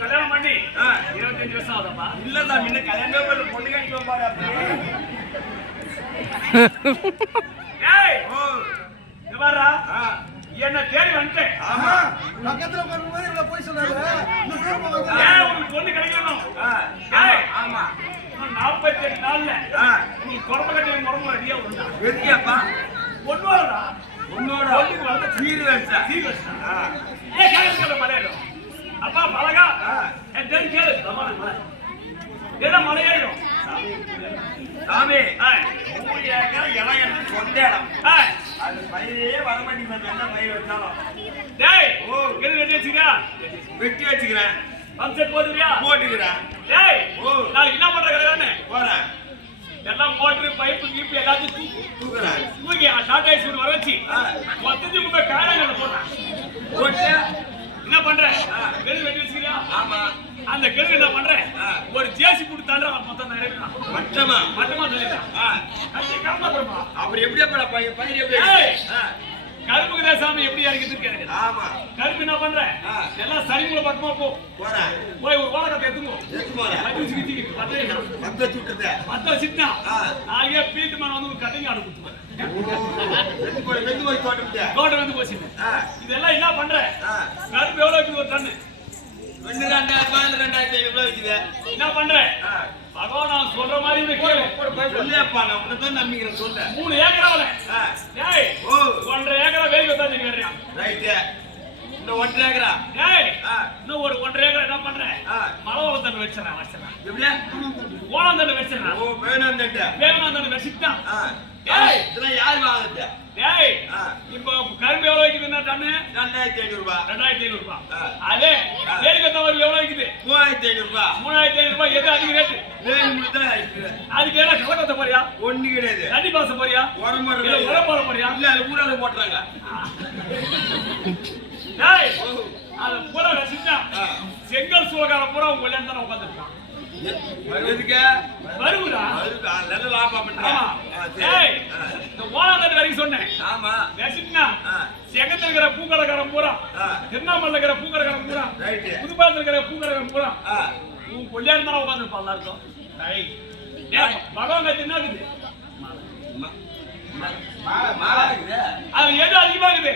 கல்யாணம் பண்ணி 25 வருஷம் ஆகுதப்பா. இல்லடா முன்ன கல்யாணம் பண்ணி பொண்ணு கட்டிட்டு வந்தாரு அப்படி. ஏய் இங்க வாடா. என்ன தேடி வந்துட்டேன். ஆமா பக்கத்துல போகும்போது இவள போய் சொன்னாரு. ஏய் உங்களுக்கு பொண்ணு கிடைக்கணும். ஏய் ஆமா 48 நாள்ல உங்களுக்கு குறம்ப கட்டி முறம ரெடியா வந்தா. வெட்டியாப்பா பொண்ணுடா. பொண்ணோட பொண்ணுக்கு வந்து சீர் வச்சா. சீர் வச்சா. ஏய் கேளுங்க மலையேறும். அப்பா பலகா என் தேடி கேளு. என்ன மலையேறும் சாமி ஊழியாக்க இடம் என்று சொந்தேடம். அது பயிரே வர மாட்டேங்குது. என்ன பயிர் வச்சாலும் டேய் ஓ கெடு வெட்டி வச்சிருக்கா. வெட்டி வச்சுக்கிறேன். பம்செட் போடுறியா? போட்டுக்கிறேன். டேய் ஓ நான் என்ன பண்ற கரெக்டானே போறேன். எல்லாம் மோட்டர் பைப் கிளிப் எல்லாத்தையும் தூக்குறேன். தூக்கி டாடா ஏசி வர வச்சு மொத்தத்தி முப்ப காயங்கள போடுறேன். போட்டு என்ன பண்ற? கெடு வெட்டி வச்சிருக்கியா? ஆமா அந்த கெடு என்ன பண்ற? ஒரு ஜேசி போட்டு தள்ளுற மொத்தம் நிறைவேறா. மட்டமா தள்ளிடா. அது காப்பாத்துறமா. அப்படி எப்படி பயிர் எப்படி? கருப்புக்கு தான் சாமி எப்படி இறங்கிட்டு இருக்காரு. ஆமா. கருப்பு என்ன பண்ற? எல்லாம் சரிமுல பக்கமா போ. போறேன். போய் ஒரு வாழை எடுத்துக்கோ. போறேன். பத்து சிக்கிட்டு பத்து சுட்டுதே. பத்து சிட்டா. நாளைக்கே பீட்டு மேல வந்து கட்டிங் ஆடு கொடுத்துருவாரு. வெந்து போய் தோட்டம் வந்து போச்சு. இதெல்லாம் என்ன பண்ற? கருப்பு எவ்வளவு இருக்குது ஒரு டன்னு? 2,000 விக்குது. என்ன பண்ற? பகவான் நான் சொல்ற மாதிரி சொல்லேப்பா, நான் உனதான் நம்பிக்கிறேன். சொல்ல 3 ஏக்கராவில் 1.5 ஏக்கரா வேலைக்கு வந்தா நீங்க வர்றியா? ரைட்டு. இன்னும் 1.5 ஏக்கரா. இன்னும் ஒரு 1.5 ஏக்கரா என்ன பண்றேன்? மலவளம் தண்ணி வச்சிடறேன். எப்படியா? ஓணம் தண்ணி வச்சிடறேன். வேணும் தண்ணி. வேணும் தண்ணி வச்சுட்டான். இதெல்லாம் யார் வாங்குறது? இப்போ கரும்பு எவ்வளவு விக்குதுன்னா டன்னு? 2,500 ரூபாய். 2,500 ரூபாய். அதே வேடிக்கை தவறு எவ்வளவு விக்குது? 3,500 ரூபாய். 3,500 ரூபாய். எது அதிக ரேட்டு? அதுக்கு என்ன கலக்கத்த போறியா? ஒண்ணு கிடையாது. தண்ணி பாச போறியா? உரம் போட போறியா? இல்ல அது ஊரால போட்டுறாங்க. அது பூரா ரசிச்சா செங்கல் சூழகால பூரா உங்க கல்யாணம் தானே உட்காந்துருக்கான். எதுக்கு? வருகுடா. நல்ல லாபம் பண்றான். இந்த ஓனாந்தட்டு வரைக்கும் சொன்னேன். ஆமா. ரசிச்சா செங்கத்துல இருக்கிற பூக்கடைக்காரன் பூரா, திருவண்ணாமலையில் இருக்கிற பூக்கடைக்காரன் பூரா, புதுப்பாலத்தில் இருக்கிற பூக்கடைக்காரன் பூரா உன் கல்யாணம் தானே உட்காந்துருப்பான் எல்லாருக்கும். பகவான் கட்சி என்ன இருக்குது? அது எது அதிகமாகுது?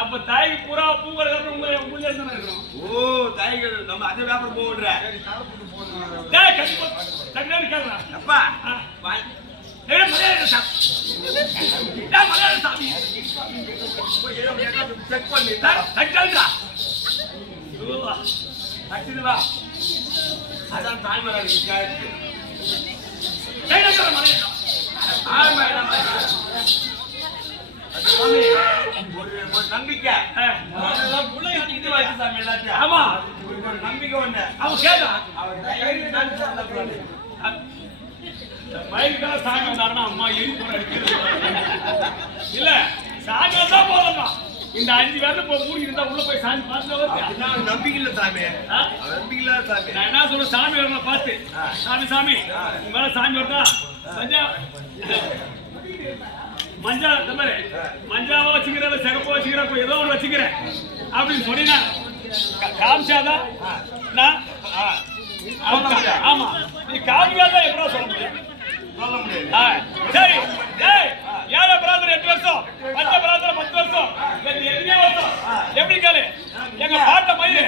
அப்ப தாய்க்கு பூரா பூக்கள் உங்க ஊர்ல தானே இருக்கணும். ஓ, தாய்க்கு நம்ம அதே வியாபாரம் போடுற. டேய் கண்ணு கேக்குறா. அப்பா ஏய் மலையாள சாமி. டேய் மலையாள சாமி. செக் பண்ணி தட்டல்டா. ஓவா. தட்டிடுவா. அதான் தாய் மலையாள கேக்கு. டேய் டேய் மலையாள. ஆமா ஆமா. ஒரு நம்பிக்கை. ஆமா, ஒரு நம்பிக்கை ஒண்ணு. அவன் கேட்டா மயிலுக்காக சாமி வந்தாருன்னா அம்மா எரி போட இல்ல சாமி வந்தா போதா. இந்த 5 பேர்ல போய் மூடி இருந்தா உள்ள போய் சாமி பார்த்து நம்பிக்கை இல்ல சாமி. நம்பிக்கை இல்ல சாமி. நான் என்ன சொல்றேன், சாமி வரல பார்த்து சாமி சாமி உங்க மேல சாமி வருதா? மஞ்சா இந்த மாதிரி மஞ்சாவா வச்சுக்கிறேன், சிகப்பா வச்சுக்கிறேன், ஏதோ ஒன்று வச்சுக்கிறேன் அப்படின்னு சொன்னீங்க காமிச்சாதான் ஆமா. நீ காமிக்காதான் எப்படா சொல்ல முடியும்? சொல்ல முடியாது. சரி. ஏழை பிராந்தர் 8 வருஷம், பச்சை பிராந்தர் 10 வருஷம், 8 வருஷம். எப்படி கேளு? எங்க பாட்ட மயிறு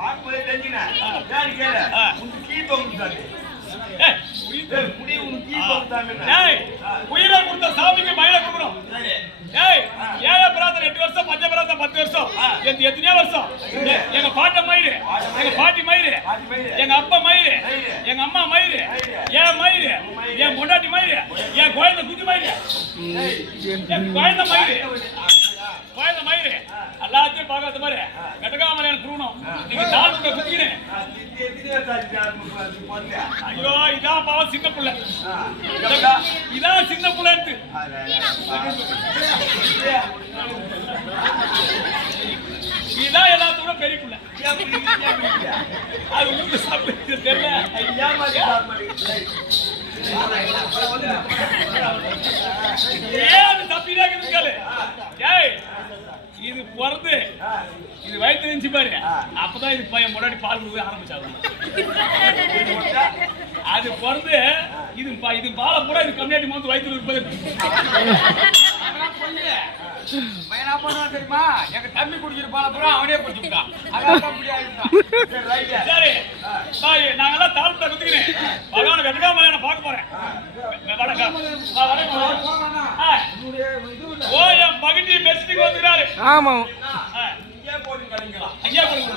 பாட்டு தெரிஞ்சுனேன். கேளு உனக்கு கீ தோங்குது. உயிரை கொடுத்த சாமிக்கு மயிலை கொடுக்கணும். ஏழை பிராந்தர் 8 வருஷம், பஞ்ச பிராந்தர் 10 வருஷம், எத்தனையோ வருஷம். எங்க பாட்ட மயிறு, எங்க பாட்டி மயிறு, எங்க அப்பா மயிறு, எங்க அம்மா மயிறு, என் மயிறு, என் பொண்டாட்டி மயிறு, என் குழந்தை குஞ்சு மயிறு, என் குழந்தை மயிறு, குழந்தை மயிறு எல்லாத்தையும் பார்க்காத மாதிரி கட்டகாமலையான குருணும். நீங்க தாழ்வுட்ட குத்திக்கிறேன். ஐயோ இதான் பாவம் சின்ன பிள்ளை, இதான் சின்ன பிள்ளைன்ட்டு. இதான் எல்லாத்தோட பெரிய பிள்ளை. அது உங்களுக்கு சாப்பிட்டு தெரியல. ஏன் தப்பிடாக இருக்காது? ஏய் இது பிறந்து இது வயிற்று இருந்துச்சு பாரு, அப்பதான் இது பையன் முன்னாடி பால் கொடுக்க ஆரம்பிச்சாங்க. அது பிறந்து இது பாலை பூரா இது கம்மியாட்டி வந்து வயிற்று இருப்பது. என்ன பண்ணுவான் தெரியுமா? எங்க தம்பி குடிக்கிற பாலை பூரா அவனே குடிச்சுட்டான். சரி நாங்கெல்லாம் தாழ்த்த குத்திக்கிறேன். பகவான வெங்கடாமலையான பார்க்க போறேன். ஓ என் பகுதி மெஸ்டிக்கு வந்துக்கிறாரு. ஆமா இங்கே போட்டு கிடைக்கலாம். ஐயா கொடுங்க.